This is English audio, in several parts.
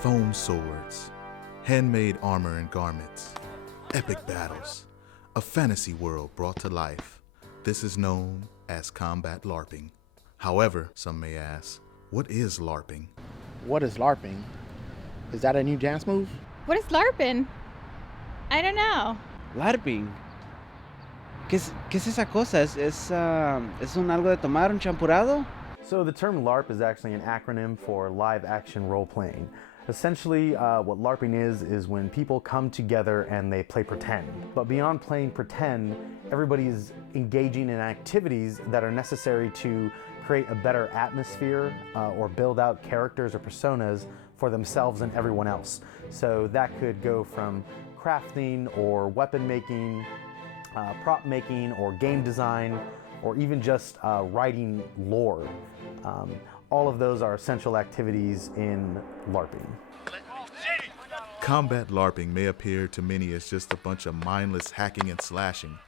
Foam swords, handmade armor and garments, epic battles, a fantasy world brought to life. This is known as combat LARPing. However, some may ask, what is LARPing? What is LARPing? Is that a new dance move? What is LARPing? I don't know. LARPing. ¿Qué es esa cosa? ¿Es un algo de tomar, un champurrado? So the term LARP is actually an acronym for live action role playing. Essentially, what LARPing is when people come together and they play pretend. But beyond playing pretend, everybody's engaging in activities that are necessary to create a better atmosphere or build out characters or personas for themselves and everyone else. So that could go from crafting or weapon making, prop making or game design, or even just writing lore. All of those are essential activities in LARPing. Combat LARPing may appear to many as just a bunch of mindless hacking and slashing,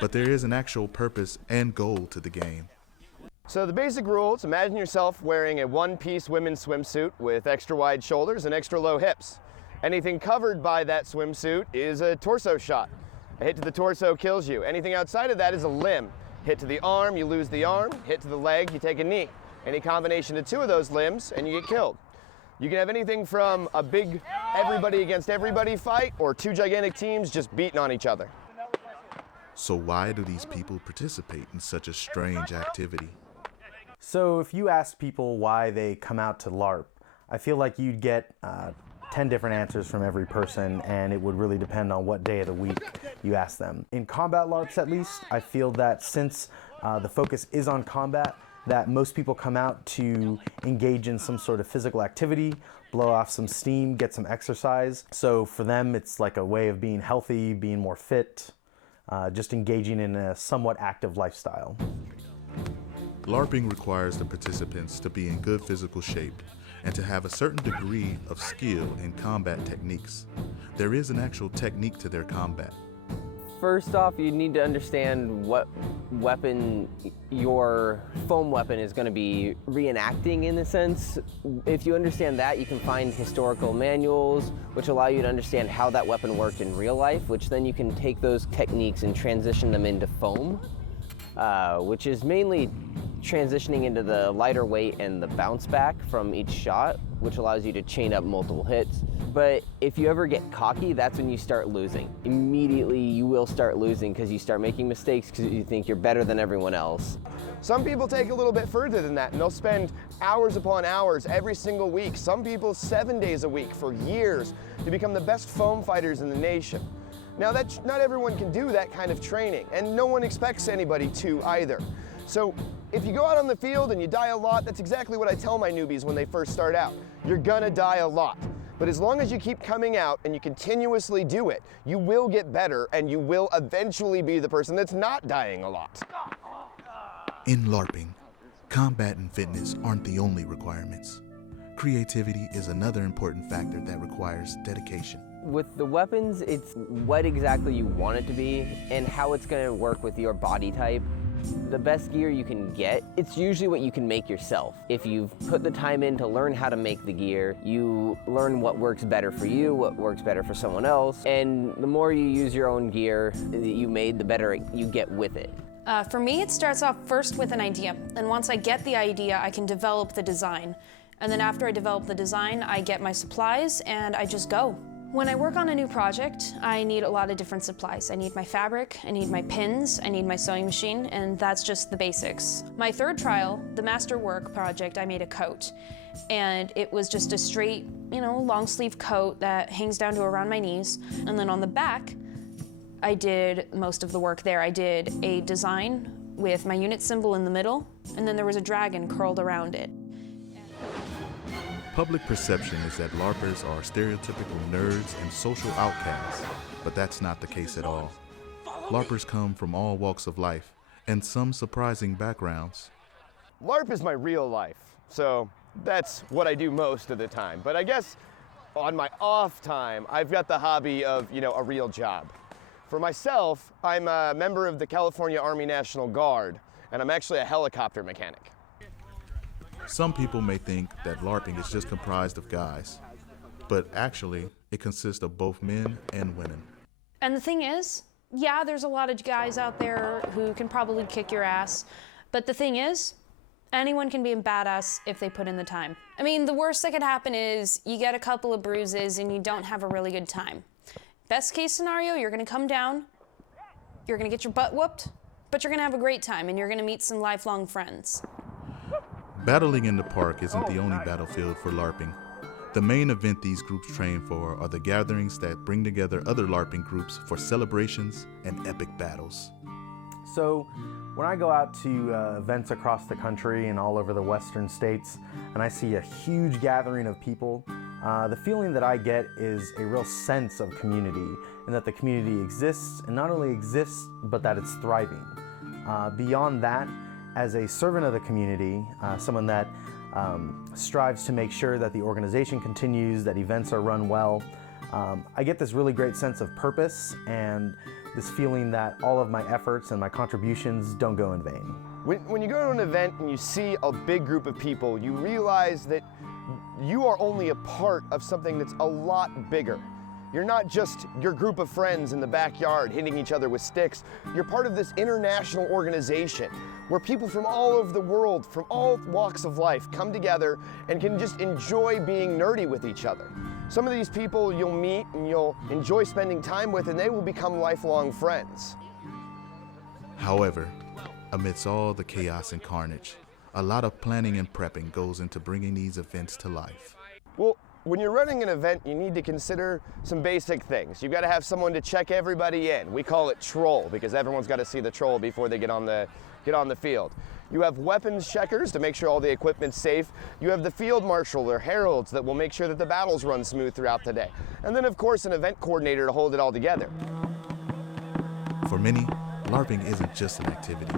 but there is an actual purpose and goal to the game. So the basic rules, imagine yourself wearing a one-piece women's swimsuit with extra wide shoulders and extra low hips. Anything covered by that swimsuit is a torso shot. A hit to the torso kills you. Anything outside of that is a limb. Hit to the arm, you lose the arm. Hit to the leg, you take a knee. Any combination of two of those limbs and you get killed. You can have anything from a big everybody against everybody fight or two gigantic teams just beating on each other. So why do these people participate in such a strange activity? So if you ask people why they come out to LARP, I feel like you'd get 10 different answers from every person, and it would really depend on what day of the week you ask them. In combat LARPs at least, I feel that since the focus is on combat, that most people come out to engage in some sort of physical activity, blow off some steam, get some exercise. So for them, it's like a way of being healthy, being more fit, just engaging in a somewhat active lifestyle. LARPing requires the participants to be in good physical shape and to have a certain degree of skill in combat techniques. There is an actual technique to their combat. First off, you need to understand what weapon your foam weapon is going to be reenacting in a sense. If you understand that, you can find historical manuals which allow you to understand how that weapon worked in real life, which then you can take those techniques and transition them into foam, which is mainly transitioning into the lighter weight and the bounce back from each shot, which allows you to chain up multiple hits. But if you ever get cocky, that's when you start losing. Immediately you will start losing because you start making mistakes because you think you're better than everyone else. Some people take a little bit further than that and they'll spend hours upon hours every single week, some people 7 days a week for years to become the best foam fighters in the nation. Now not everyone can do that kind of training and no one expects anybody to either. So if you go out on the field and you die a lot, that's exactly what I tell my newbies when they first start out. You're gonna die a lot. But as long as you keep coming out and you continuously do it, you will get better and you will eventually be the person that's not dying a lot. In LARPing, combat and fitness aren't the only requirements. Creativity is another important factor that requires dedication. With the weapons, it's what exactly you want it to be and how it's going to work with your body type. The best gear you can get, it's usually what you can make yourself. If you've put the time in to learn how to make the gear, you learn what works better for you, what works better for someone else, and the more you use your own gear that you made, the better you get with it. For me, it starts off first with an idea, and once I get the idea, I can develop the design. And then after I develop the design, I get my supplies and I just go. When I work on a new project, I need a lot of different supplies. I need my fabric, I need my pins, I need my sewing machine, and that's just the basics. My third trial, the masterwork project, I made a coat. And it was just a straight, long sleeve coat that hangs down to around my knees. And then on the back, I did most of the work there. I did a design with my unit symbol in the middle, and then there was a dragon curled around it. Public perception is that LARPers are stereotypical nerds and social outcasts, but that's not the case at all. LARPers come from all walks of life and some surprising backgrounds. LARP is my real life, so that's what I do most of the time. But I guess on my off time, I've got the hobby of, a real job. For myself, I'm a member of the California Army National Guard, and I'm actually a helicopter mechanic. Some people may think that LARPing is just comprised of guys, but actually it consists of both men and women. And the thing is, yeah, there's a lot of guys out there who can probably kick your ass, but the thing is, anyone can be a badass if they put in the time. I mean, the worst that could happen is you get a couple of bruises and you don't have a really good time. Best case scenario, you're gonna come down, you're gonna get your butt whooped, but you're gonna have a great time and you're gonna meet some lifelong friends. Battling in the park isn't the only battlefield for LARPing. The main event these groups train for are the gatherings that bring together other LARPing groups for celebrations and epic battles. So when I go out to events across the country and all over the western states, and I see a huge gathering of people, the feeling that I get is a real sense of community, and that the community exists, and not only exists, but that it's thriving. Beyond that, as a servant of the community, someone that strives to make sure that the organization continues, that events are run well, I get this really great sense of purpose and this feeling that all of my efforts and my contributions don't go in vain. When you go to an event and you see a big group of people, you realize that you are only a part of something that's a lot bigger. You're not just your group of friends in the backyard hitting each other with sticks. You're part of this international organization where people from all over the world, from all walks of life, come together and can just enjoy being nerdy with each other. Some of these people you'll meet and you'll enjoy spending time with, and they will become lifelong friends. However, amidst all the chaos and carnage, a lot of planning and prepping goes into bringing these events to life. Well, when you're running an event, you need to consider some basic things. You've got to have someone to check everybody in. We call it troll because everyone's got to see the troll before they get on the field. You have weapons checkers to make sure all the equipment's safe. You have the field marshal or heralds that will make sure that the battles run smooth throughout the day. And then of course an event coordinator to hold it all together. For many, LARPing isn't just an activity.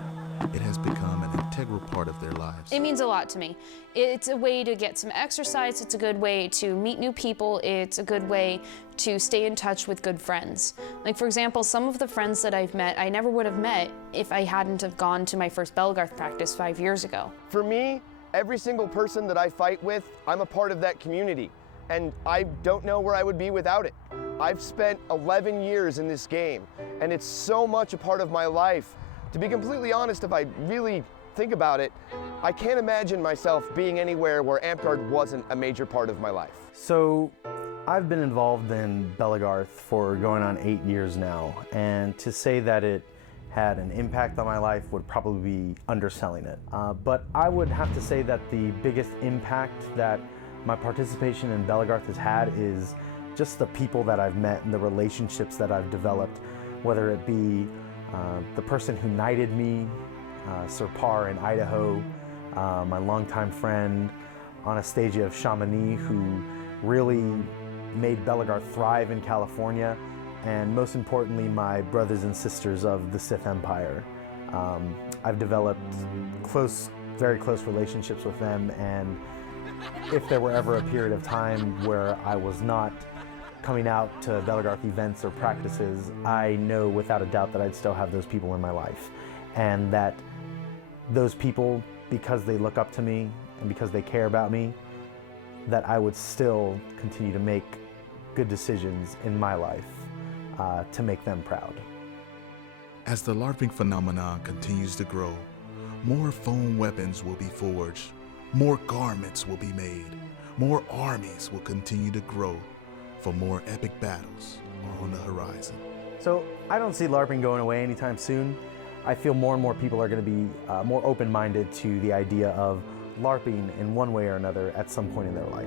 It has become an integral part of their lives. It means a lot to me. It's a way to get some exercise, it's a good way to meet new people, it's a good way to stay in touch with good friends. Like for example, some of the friends that I've met, I never would have met if I hadn't have gone to my first Belgarth practice 5 years ago. For me, every single person that I fight with, I'm a part of that community, and I don't know where I would be without it. I've spent 11 years in this game, and it's so much a part of my life. To be completely honest, if I really think about it, I can't imagine myself being anywhere where Amtgard wasn't a major part of my life. So I've been involved in Belgarth for going on 8 years now, and to say that it had an impact on my life would probably be underselling it. But I would have to say that the biggest impact that my participation in Belgarth has had is just the people that I've met and the relationships that I've developed, whether it be the person who knighted me, Sir Parr in Idaho, my longtime friend Anastasia of Chamonix, who really made Belgarth thrive in California, and most importantly, my brothers and sisters of the Sith Empire. I've developed very close relationships with them, and if there were ever a period of time where I was not coming out to Belgarth events or practices, I know without a doubt that I'd still have those people in my life. And that those people, because they look up to me and because they care about me, that I would still continue to make good decisions in my life to make them proud. As the LARPing phenomenon continues to grow, more foam weapons will be forged, more garments will be made, more armies will continue to grow. for more epic battles are on the horizon. So I don't see LARPing going away anytime soon. I feel more and more people are going to be more open-minded to the idea of LARPing in one way or another at some point in their life.